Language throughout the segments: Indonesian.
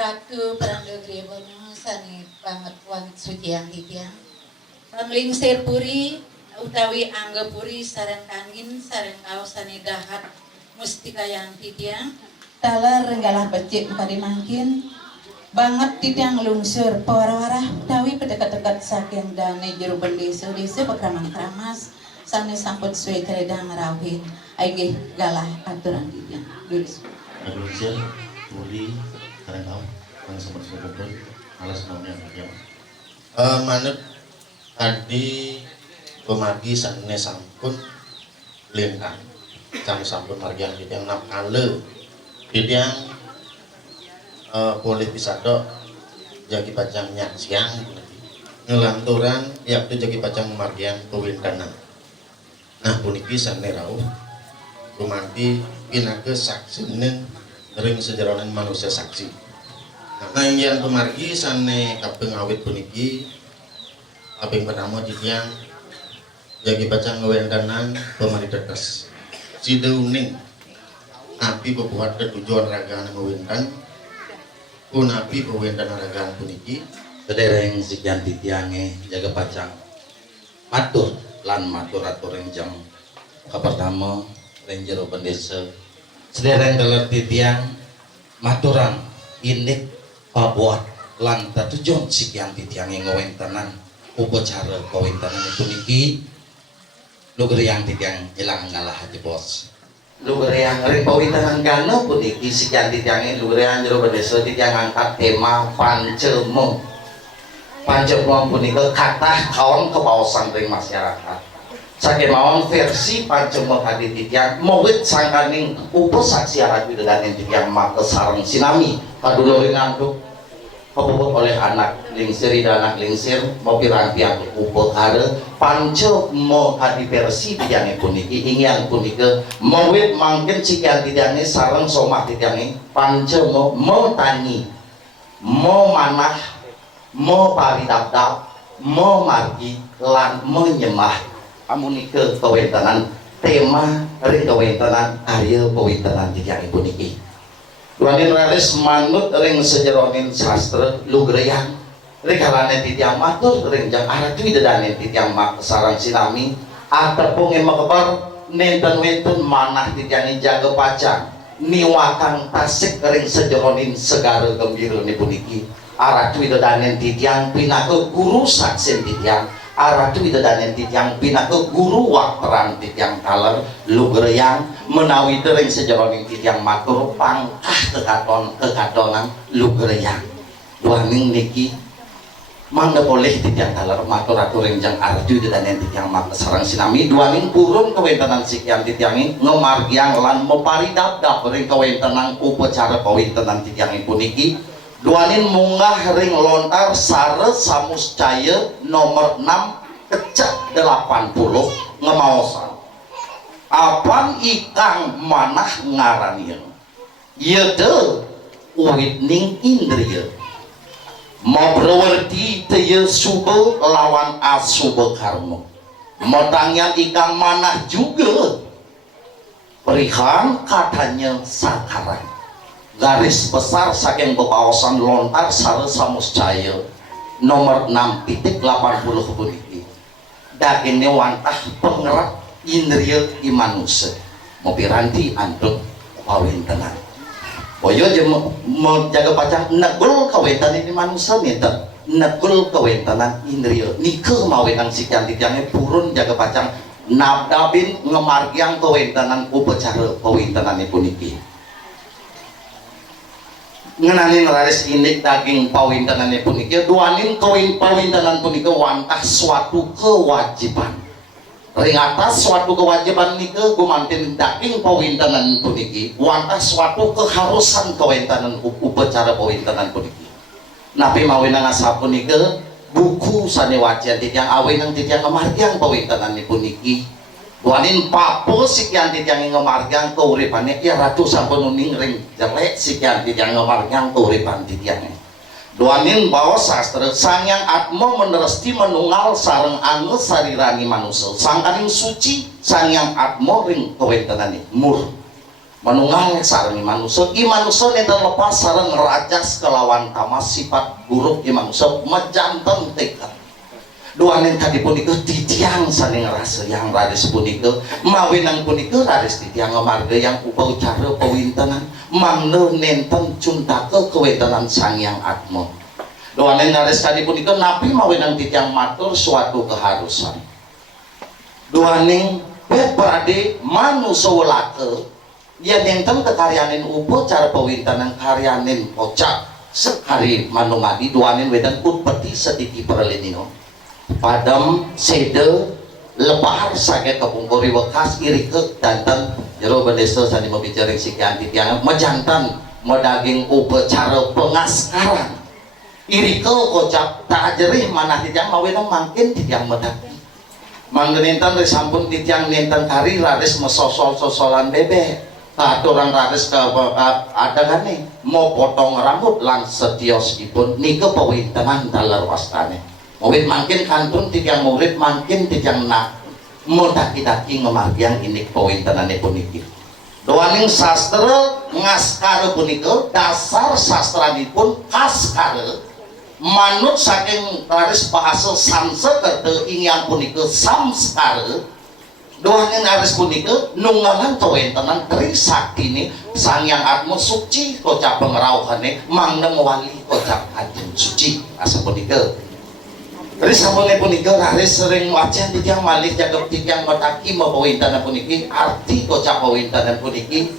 Ratu Prangga Bono sani banget wanit suciang titiang panglingsir puri utawi angga puri sareng kangin sareng kaos sani dahat mustika yang titiang talar renggalah becik padi mangkin banget titiang lungsur pawarah-warah utawi pedekat-dekat saking dane jero bendesa-desa pekraman kramas sani sampun suwe keredang rawin aigih galah aturan titiang dulis lungsur puri sareng kaos yang sempat sebutkan alas namanya ya. Manut tadi pemagi sanne sampun lintang kami sampun margian yang nak ale yang boleh bisa dok jagi pacangnya siang ngelanturan ya tu jagi pacang margian kewintana nah puniki sanne rauh pemagi pinake saksinen ring sejaranan manusia saksi. Nah yang pemargi sane kaping awit puniki kaping pertama yang jagi pacang ngewendanan pemari tetes sideuning nabi bebuat ketujuan ragaan ngewendan pun nabi pewendan ragaan puniki sedereng sekian titiange jaga pacang matur lan matur atur renjang pertama renjero bendesa sedereng dalam titiang maturan ini pabuat lan tatujon sekian titiang ngawentanan upacara kawentanan itu niki luger yang titiang ilang ngalah aja bos luger yang ring kawentanan kano puniki sekian titiang luger yang jero bendesa titiang angkat tema pancemo punika kathah kawan kepaosan ring masyarakat sakemawon versi pancemo hadi titiang mawit sangkaning upasaksi arat widodaning titiang maka sareng sinami paduluri ngantuk kepuput oleh anak lingsir dan anak lingsir mau piranti aku uput ada panco mau hadi versi titiange puniki ingin punike mawit mangkin cikian titiange sareng somah titiange panco mau tangi mau manah mau paridap-dap mau margi lan menyemah amunike kawentanan tema ring kawentanan arya kawentanan titiange puniki Wanin raris manut ring sejeronin sastra lugreyang rikalane titiang matur ring jang aratu idadane titiang mak sarang sinami atepung makebar nenten wenten manah titiangi jaga pacang niwakan tasik ring sejeronin segara gembira ni puniki aratu idadane titiang pinake guru saksen titiang aratu idadanen titiang pinake guru wakteran titiang kaler lugreyang menawi tering sejeroning titiang matur pangkah kekadonan lugreyang duaning niki mangga boleh titiang kaler matur aturing jang aratu idadanen titiang mak sareng sinami duaning purun kawentanan sikian titiangi ngemargiang lan meparidap-dap ring kawentanan upacara kawentanan titiangi puniki duanin munggah ring lontar sare samuscaya nomor 6 kecak 80 ngemaosan apan ikang manah ngaranien yede uwit ning indriya mau berwerti teye sube lawan asube karmo modangnya ikang manah juga perihan katanya sakarang garis besar saking bepaosan lontar sare samuscaya nomor 6.80 puniki dagingnya wantah pengerak indriya imanusa mau piranti antuk kawintenan boyo aja mau jaga pacang negul kawintenan ini manusia nita negul kawintenan indriya nike mawenang sikian titiangnya purun jaga pacang nabdabin ngemargiang kawintenan upacara kawintenan puniki ngenanin raris indik daging pawintenan puniki duanin pawintenan puniki wantah suatu kewajiban ring atas suatu kewajiban nike gumantin daging pawintenan puniki wantah suatu keharusan kawintenan upacara pawintenan puniki napi mawinang asa puniki buku sane wajian titiang awinang titiang kemargiang pawintenan puniki duanin papo sikian titiang ngemargiang keuripannya ya ratu sampun uning ring jelek sikian titiang ngemargiang keuripan titiangnya duanin bawa sastra sangyang atmo meneresti menunggal sareng angus sarirani manusia sangkaning suci sangyang atmo ring kewentenani mur menunggang sareng manusia nenten lepas sareng ngerajas kelawan tamas sifat buruk di manusia mejanten teka duanen tadi punika titiang saling ngerasa yang raris punika mawinang punika raris titiang marga yang upau cara pawintenan mangno nenten cuntake kewetanan sang yang atmo duanen raris tadi punika napi mawinang titiang matur suatu keharusan duaning berade manusia lake ya nenten kekaryanin upo cara pawintanan karyanin kocak sekali manungadi duanin wedan peti sedikit perlinino padam sede lebar sakit kepungkuri wekas iri ke danten jero bedeso sani membicara sikian titiang mejantan medaging upo cara pengaskaran iri ke kocak tak jerih mana titiang mawenang makin titiang medaging mangga nenten sampun titiang nenten kari raris mesosol-sosolan bebek aturan raris ke ada kan nih mau potong rambut lan setiosipun nike pawintenan dalar wastane murid makin kantun tigang murid makin tigang nak mau daki-daki ngemargiang ini pawintenan puniki doaning sastra ngaskara punike dasar sastranipun kaskara manut saking raris bahasa Sanskerta ingin punike samskara doanin aris punika nunggalan kawentenan tri sakti ini sang yang atmo suci kocap pengerauhannya mangdeng wali kocap adem suci asa punika dari sampulnya punika raris sering wajan titiang malih jagab titiang mataki mapawintanan puniki arti kocap pawintanan puniki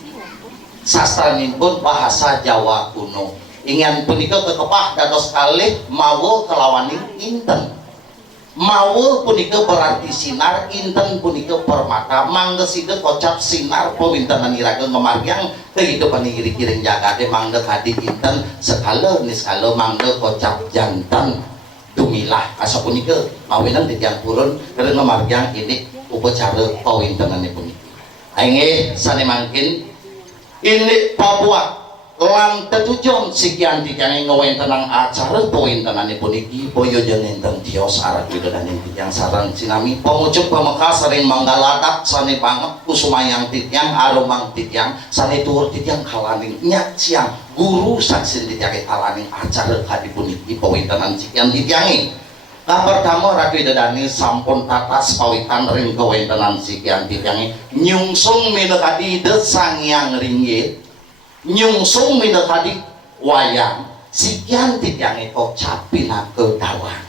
sastranin pun bahasa Jawa kuno ingin punika kekepah dados kalih mawo kelawaning inten mawo punika berarti sinar inten punika permata mangga sida kocap sinar pawintenan iraga ngemargiang kehidupan iri-kiring jagade mangga hadik inten sekala niskala mangga kocap jantan dumilah asa punika mawinan titiang purun keur ngemargiang ini upacara pawintenan punika aenge sane mangkin ini Papua lan tetujon sikian titiang ngawentenan acara pawintenan puniki boyo jenenten dios arah widodaning titiang sareng sinami pengucup pemekas sering manggaladak sane banget kusumayang titiang aromang titiang sane turut titiang kalaning nyak siang guru saksin titiang kalaning acara hadi puniki pawintenan sikian titiangi pertama Ratu Widodani sampun tatas pawitan ring kawentenan sikian titiangi nyungsung minekadi desangyang ringgit nyungsung minat tadi wayang sikian titiang itu capina ke dawan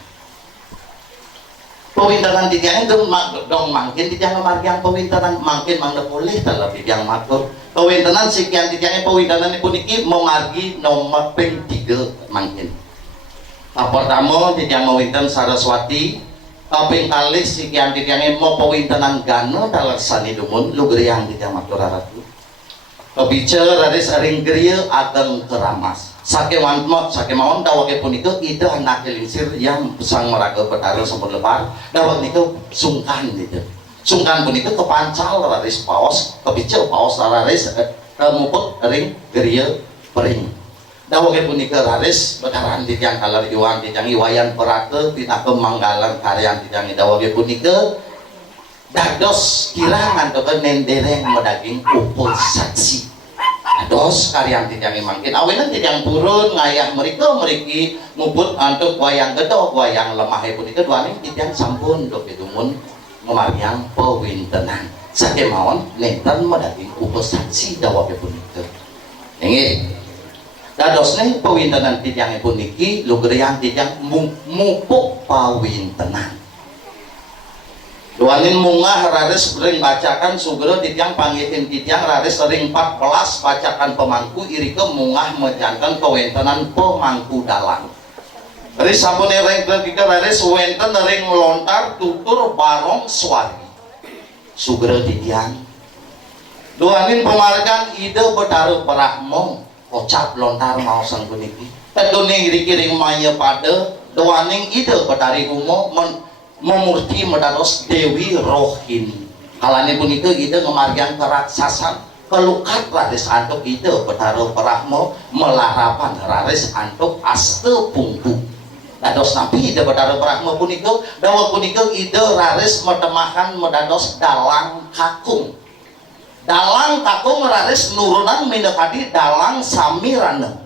pawintanan titiang itu dong makin titiang margiang pawintanan makin mangga boleh dalam titiang matur pawintanan sikian titiang pawintanan puniki memargi nomor ping 3 makin pertama titiang mawintan Saraswati ping kalih sikian titiang mau pawintanan gano dalam sani dumun lugriang titiang matur ratu kebicara dari sering geria ageng keramas sake mawon dawake punika ide anak lingsir yang sang meraga betara sampun lebar dawak niku sungkan gitu sungkan punika kepancal raris paos kebicara paos raris muput ring geria pering dawake punika raris betaran titiang kalar juang titiang iwayan perake pinake manggalan karyan titiang dawake punika dados kirangan to nendereng medaging upul saksi dados karyan titiang mangkin awenan titiang purun ngayah mereka meriki ngubut antuk wayang gedok wayang lemah punika duaning titiang sampun dok pitumun ngomariang pawintenan sake mawon nenten medaging upul saksi dawake punika nggih dadosne pawintenan titiang puniki lugriang titiang mupuk pawintenan duanin mungah raris sering bacakan sugero titiang panggitin titiang raris sering 14 bacakan pemangku irike mungah menjantan kewentenan pemangku dalang raris sampun ring kita raris wenten ring lontar tutur barong swari sugero titiang duanin pemargan ide bedaru perahmong kocap lontar mau sang puniki teduning iri-kiring maya pada duaning ide bedari umo memurti medados Dewi Rohini kalane punika ide ngemargian keraksasan kelukat raris antuk ide betaro perahmo melarapan raris antuk aste pungku dados napi ide betaro perahmo punika dawa punika ide raris medemahan medados dalang kakung dalang kakung raris nurunan minekadi dalang samirana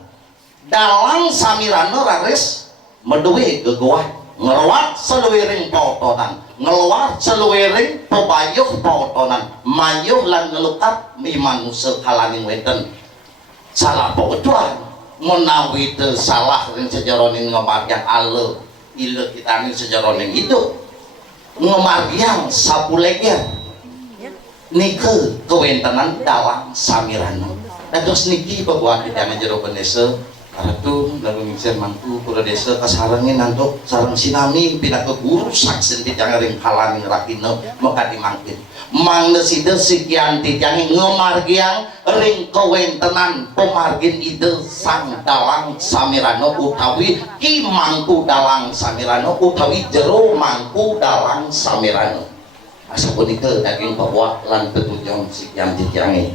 raris medue gegoah ngeluar seluwiring pautonan ngeluar seluwiring pebayuh pautonan mayuh lan ngelukat mimanu sekalaning weten salah pokoknya menawi teu salah ring sejaroning ngamargyang ale ile kita ning sejaroning hidup ngamargyang sapuleger nike kewentenan dalang samirana dados niki babuan kita jero penese Ratu lalu ngisi mangku pura desa kasarangin nantuk sarang sinami pindah ke guru saksen di jangan ring halang rakino maka dimangkin mangga sida sekian tijangi ngemargiang ring kewentenan pemargin ide sang dalang samirano utawi ki mangku dalang samirano utawi jero mangku dalang samirano asa punika daging bawa lan petujong sekian tijangi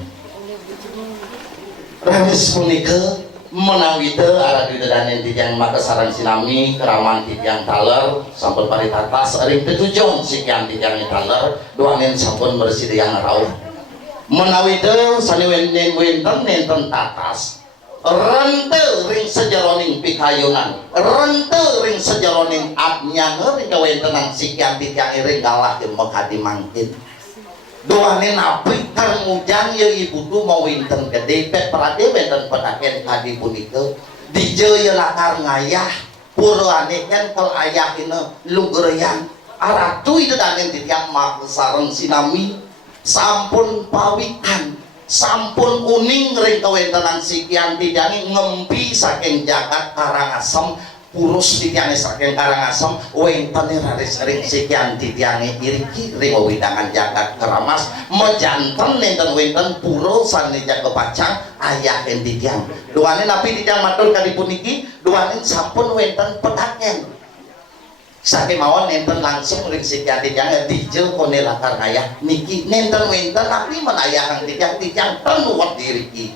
rawis punika menawi teu arah di danen tijang maka sarang sinami keraman tijang taler sampun paritatas ring tetujong sekian tijang taler doanin sampun bersih yang rauh menawi teu sani wenten tatas rente ring sejaroning pikayunan rente ring sejaroning abnyange ring kawentenan sekian tijang ring galah mekadi mangkin doanin api kang ujang ya ibu tu mau winten gede pet perade wenten pedaken kadi punika dijeu lakar ngayah purane kan kal ayah ina lugereyan aratu itu danen titiang mak sareng sinami sampun pawikan sampun uning ring kawentenan sikian tijangi ngempi saking jagat Karangasem purus titiange saking Karangasem wentene raris ring sekian titiange iriki ring wewidangan jagat Keramas mejanten nenten wenten puro saneja kepacang ayah en titiang duanin api titiang matur kadipuniki duanin sampun wenten pedaken saking mawon nenten langsung ring sekian titiange dijeu kone lakar ayah niki nenten wenten api menayahang titiang tenuwet diriki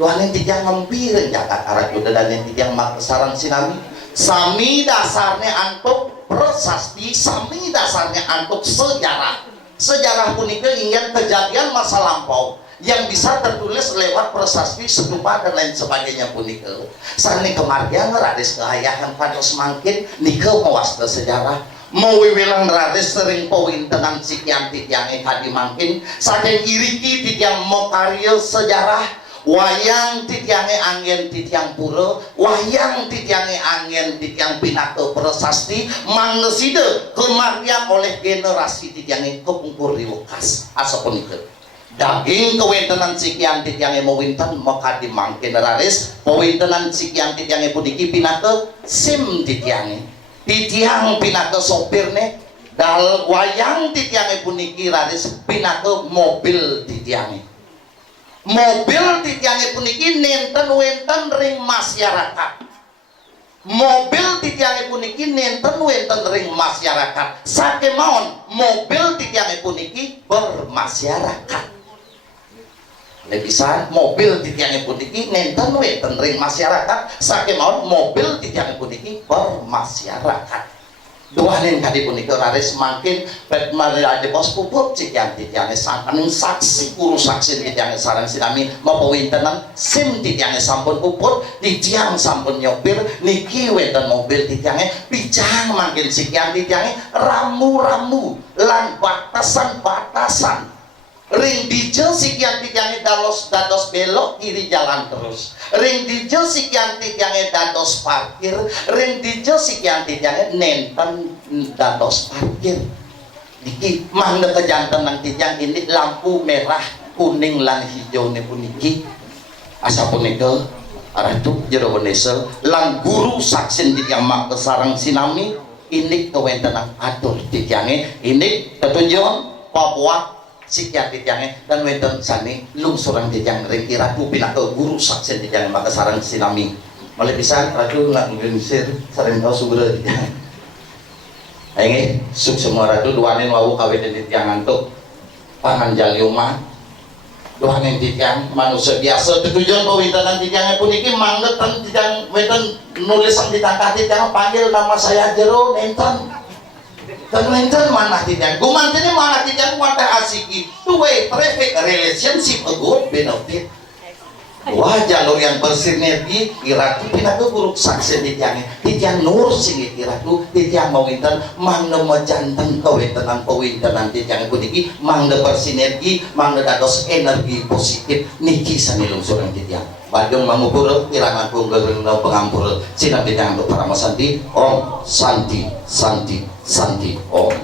doanin tijang ngempir jagat arah kuda dan tijang maksaran sinami sami dasarnya antuk prasasti sami dasarnya antuk sejarah punika ingat kejadian masa lampau yang bisa tertulis lewat prasasti sedupa dan lain sebagainya punika sani kemargian radis keayahan pados mangkin nika mewasta sejarah mewiwilang radis sering powintenan sikian titiange kadi mangkin saking iriki titiang mokarya sejarah wayang titiange angin titiang pura wayang titiange angin titiang pinaka prasasti mangneside kemargian oleh generasi titiange kepungkur riwekas asa punika daging kewentenan sikian titiange mawinten maka dimangkin raris pewintenan sikian titiange puniki pinaka sim titiange titiang pinaka sopirne dal wayang titiange puniki raris pinaka mobil titiange mobil titiange puniki nenten wenten ring masyarakat mobil titiange puniki nenten wenten ring masyarakat sakemawon mobil titiange puniki bermasyarakat lebisan mobil titiange puniki nenten wenten ring masyarakat sakemawon mobil titiange puniki bermasyarakat doanin kadi punika raris makin pet marade bos puput cikian titiange sakaning saksi guru saksi titiange sareng sinami mapawintenan sim titiange sampun puput titiang sampun nyopir niki wenten mobil titiange pijang makin sikian titiange ramu-ramu lan batasan-batasan ring dijel sikian titiange dados belok kiri jalan terus ring dijel sikian titiange dados parkir ring dijel sikian titiange nenten dados parkir niki mangga kejanten nang titiang ini lampu merah kuning lan hijau ne puniki asa punika aratu jero wenese lan guru saksin titiang mak sareng sinami ini kewentenan atur titiange ini petunjuk Papua sikian titiange dan wenten sani lungsuran titiang ring iratu pinaka guru saksen titiang maka sarang sinami malih pisan ratu nak nginsir sareng kau sugera titiang aing suk semua ratu duanin wawu kawin titiang ngantuk pangan jaliuma duanin titiang manusia biasa tujuan pawintanan titiange puniki manggetan titiang wenten nulisan di tangkah titiang panggil nama saya jero nenten Ternyata mana titian gumantin mana titian wata asiki two-way traffic relationship a good benefit. Wah jalur yang bersinergi kira-kira pinaku buruk saksi titian nur singit kira-kira titian mawinten mangna majanten kawintenan pawintenan titian kuniki mangna bersinergi mangna dados energi positif niki sanilung surang titian badung mangupur tirangan punggal pengampur sinap titian untuk para masanti om santi santi santi om.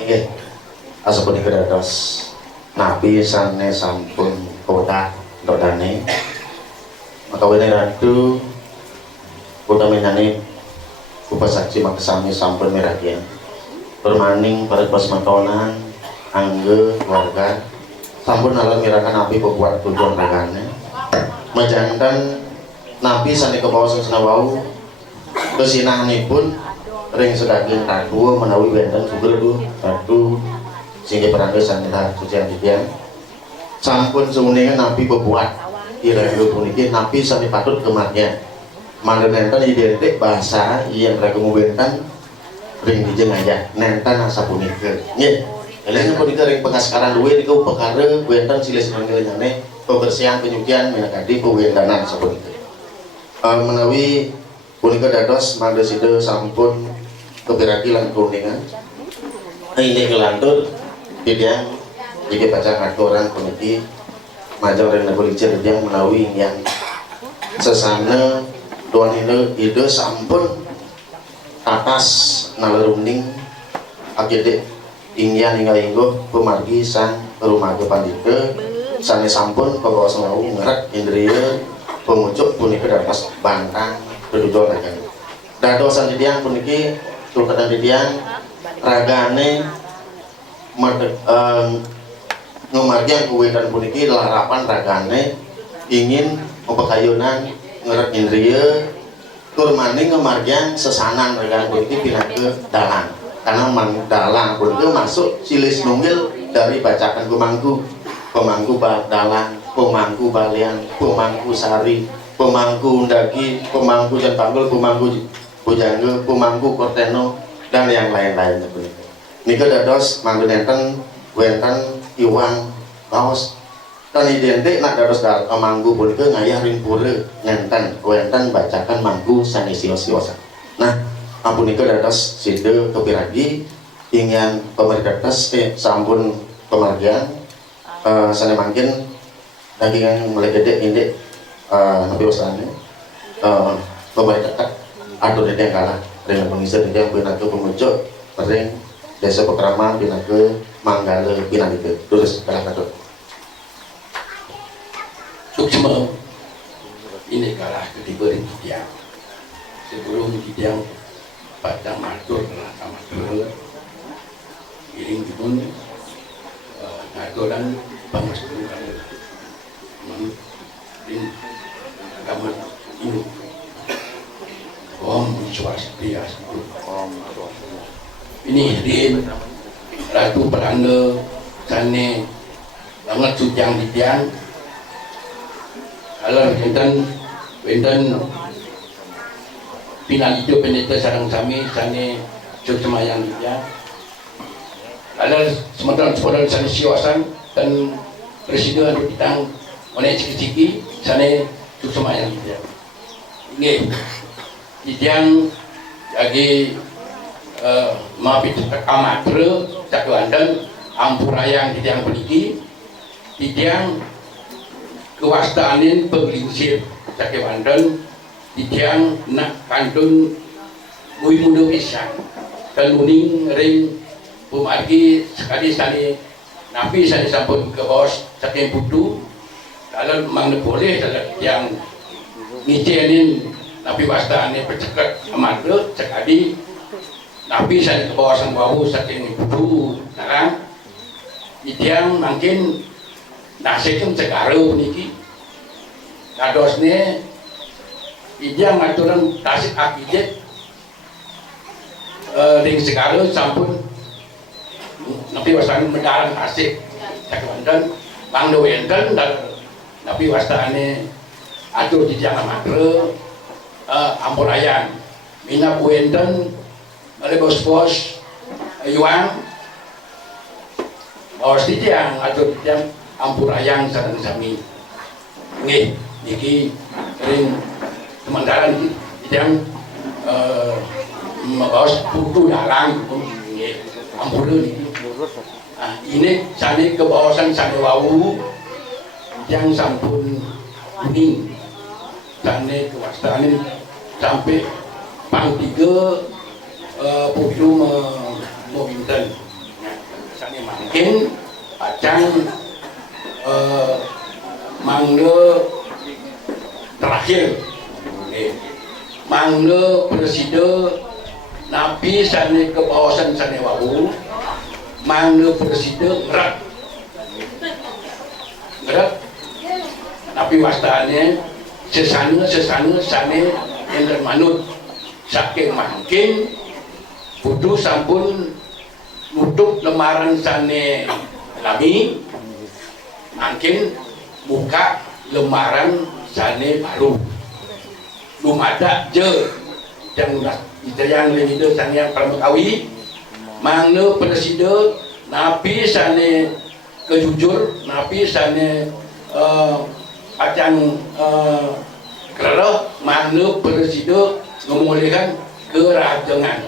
Ini asapun ini kedados nabi sane sampun kota dodane maka wene ratu kota menane upasaksi makasami sampun merakian bermaning pada pas makanan angge warga sampun alam mirakan nabi berbuat tujuan ragane majantan nabi sane kebawasan senawau kesinahanipun ring sedaging ratu menawi benten suger ratu sehingga perangga sanita sucian titian sampun seuningan nabi berbuat iraga puniki nabi sani patut kemarnya mangga nenten identik bahasa yang raga mubentan ring dijeng aja nenten asa punika nye elenya punika ring pengaskaran duwe niku perkara benten silis nangilane pembersihan penyucian minakadi pewentanan sapunika menawi punika dados mangga sida sampun kepiragi lan kuningan ini kelantur tidak jika baca aturan puniki majang rena kulicer yang melalui yang sesana tuan ini ide sampun atas nalarunding agede ingyan hingga inggo pemargi sang rumah kepandika sane sampun kebawasan mau ngerak indriya pengucuk punika dapas bantang berduduan akan dadosan didiang puniki tulkatan didiang ragane ngamargian kuwetan puniki larapan ragane ingin mempekayunan ngerak indriya kurmaning ngamargian sesanan ragane puniki pindah ke dalang karena mang dalang puniki masuk silis nunggil dari bacakan pemangku dalang pemangku balian pemangku sari pemangku undagi pemangku janpanggul pemangku bujangga pemangku korteno dan yang lain-lainnya puniki nika dados mangga nenten wenten iwang baos kan identik nak dados manggu punika ngayah ring pura nenten wenten bacakan manggu sanesio-siosa. Nah apunika dados sida kepiragi ingin pemerdatas sampun pemargian sane mangkin daging mulai gede indik nabi wasane pemerdatas atur yang kalah dengan pengisir yang benar pengucuk ring desa Pekraman pindah ke Manggala pindah itu terus kalah kadut sukma ini kalah ketiga di tiang sebelum tiang padang matur sama dulu iring pun ngaturan pangasuhan in agama ini om swastia ini di ratu perangga sane banget sujang di tiang kalau benten pinal itu pendeta sarang sami sane semayang di tiang kalau sementara sane siwasan dan presiden di tiang oleh ciki-ciki sane semayang di tiang ini di tiang lagi maafin amatre cakuandan ampurayang di tiang peniki di tiang kewastaanin penglingsir cakuandan di tiang nak kantun mui muda pisang dan uning ring pumargi sekali sani napi sani sampun ke bos saking budu kalau memang boleh yang ngecenin napi wastaanin percekat amatre cekadi tapi saya ke bawah sang bau saking budu sekarang itiang mungkin nasikin cekaru niki kadosne itiang ngaturan tasik akijet ring cekaru sampun napi wasan mendalam tasik cakuandan bang doenten dan napi wasane atur itiang amatre Ampurayan mina puenten oleh bos-bos Yuang bos titiang atau titiang Ampurayang sareng sami nggih niki ring temandaran titiang bos putu dalang nggih ampura niki ini sane kebawasan sane wau yang sampun kuning sane kewastaan sampai pang 3 pemilu meminten sane mungkin pacang mangga terakhir mangga presiden nabi sane kebawasan sane wau mangga presiden gerak tapi wastane sesana sane yang manut saking mungkin kudu sampun nutup lembaran sane lami mungkin buka lembaran sane baru lumada je yang udah itu yang lebih sane yang permekawi mangga presiden napi sane kejujur napi sane acan kerana mangga presiden memulihkan kerajangan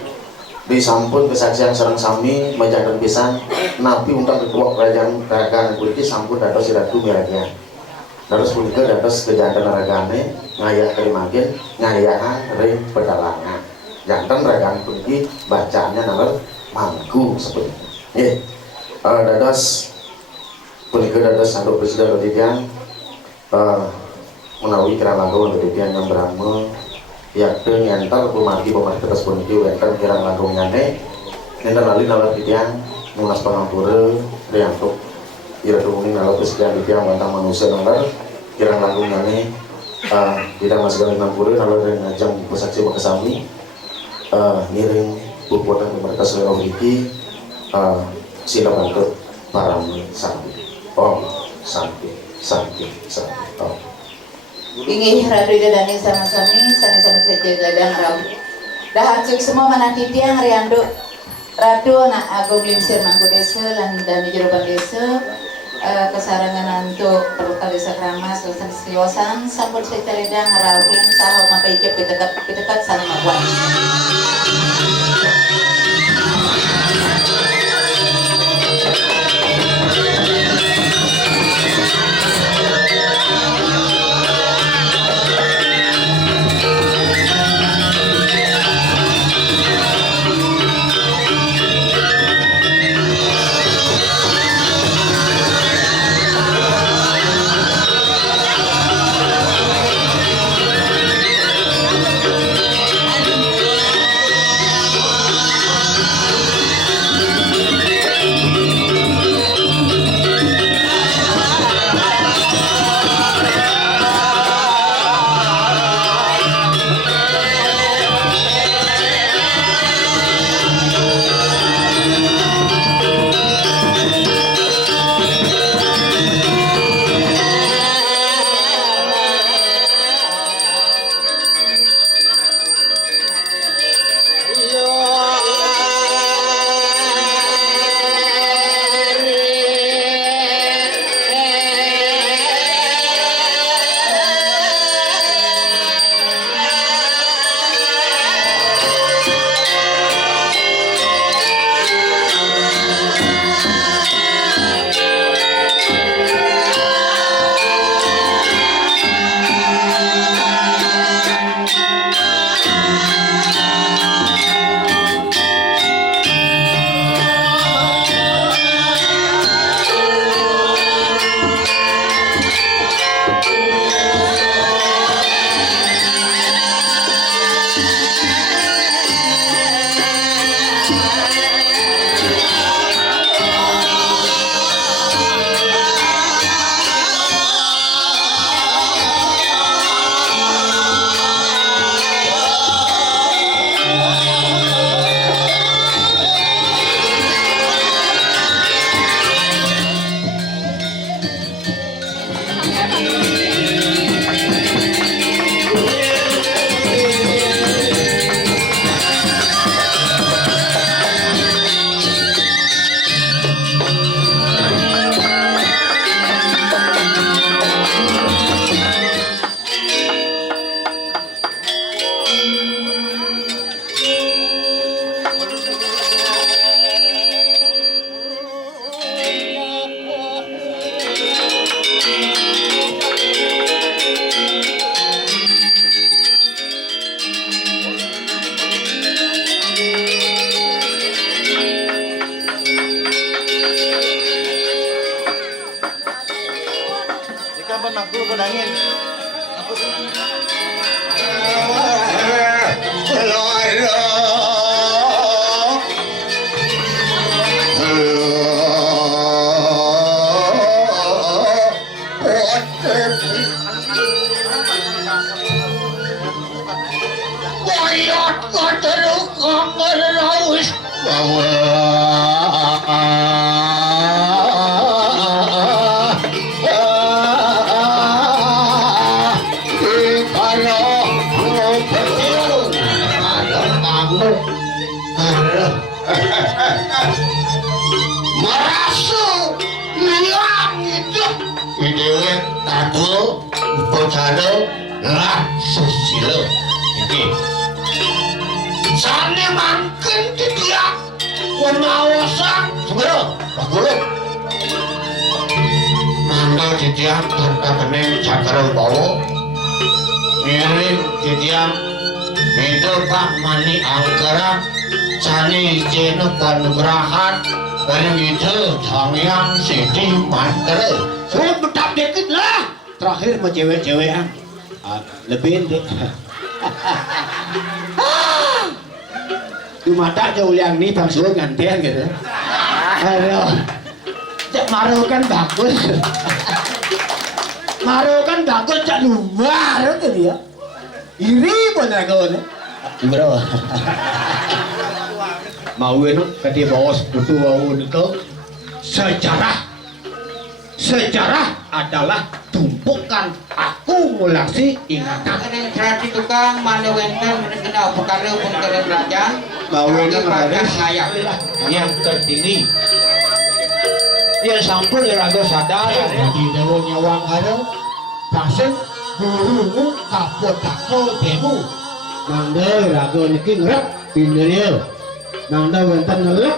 di sampun kesaksian sareng sami majakan pisan nabi undang ketua kerajaan kuliti sampun dados siratu miragya terus punika dados kejantan ragane ngayah kerimagen ngayahan ring pedalangan jantan ragaan kuliti bacaannya nalar mangku seperti nggih dados punika dados sanduk presiden Titiang menawi kira langkung Titiang yang berama yakni nyantar pemati tegas puniki wenten kirang langkung nyane nenten lali nalar Titiang munas pangampura riantuk ira dumuni nalar presiden Titiang bantang manusia nalar kirang langkung nyane tidak masih dengan pura nalar ngajang bersaksi makasami ngiring bukuan pemerintah seluruh iki sila bantu para santi om santi om Ingin radu dadani sama-sami sama-sama saja gadang rau. Dah cuk semua mana titiang riando radu nak agung limsir mangku desa lan dami jeroban desa kesarangan untuk perlukan desa kramas selesai siwasan sampun saya lidang rawin sahau mapai ijab pitekat sana mabuan. Jika menangkul kodangin. Merasa lihat itu idewe tado bocado lah susilo ini sane mangken dia penawasan sebenarnya bagus mangga dia tanpa kening cakra bawa miring dia itu Pak Mani Angkara sane jeno panugrahan barang itu Tangyang Siti Mantere saya bedak dikit lah terakhir mau cewek-cewekan lebih deh di mata jauh yang ini bang suruh gantian gitu aduh cek maru kan bagus cek luar gitu ya iri pun aku bro mau itu ketika bos butuh bau itu sejarah adalah tumpukan akumulasi ingatan Kadang serati tukang mana wenten kena perkara pun kena belajar mau ini belajar harus layak yang tertinggi dia sampul ya raga sadar di dalam nyawang ada pasang gurumu kapot demu mangga raga niki ngerak pindah nanda wenten ngelak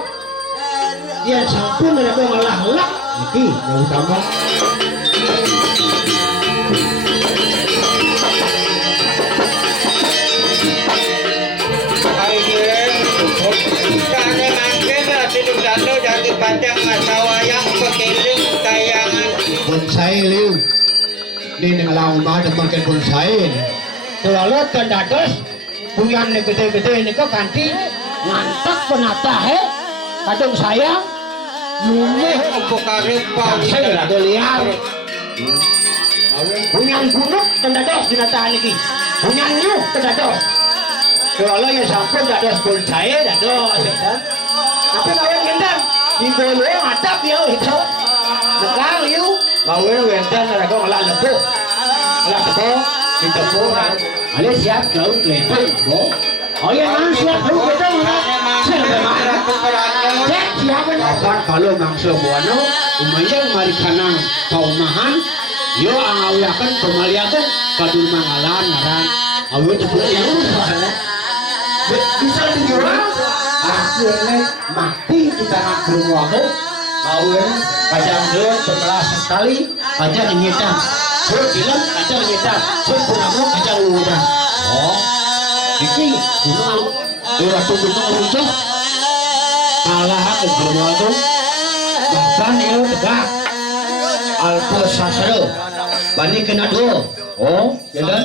dia sampul raga ngelak niki yang utama Kane mangken tidur dano jadi panjang sawayang pekiling kayangan bonsai liu ini neng lawan banget makan bonsai selalu terdados punya gede-gede ini kok kanti ngantak penata kadang sayang numeh perkara bau saya lagi liar punya gunung terdados binatang ini punya nyuk terdados selalu yang sampai terdados bonsai terdados tapi kalau gendang di bolu atap ya itu bekal yuk mau wenten ada kau ngelak lebu di tepung ada siap jauh kelihatan bo oh ya mang siap jauh kelihatan cek siapa kapan kalau mangsa buano umayang mari kanang kaumahan yo angawiakan pemaliakan kadul mangalan ngaran awi cepet yang bisa dijual akhirnya mati di tangan bermuaku awin kajang dua setelah sekali kajang nyetan suruh bilang kajang nyetan suruh punamu kajang udah oh ini gunung dua gunung runtuh kalah ke bermuaku bahkan itu tegak alfa sasro bani kena dua oh ya kan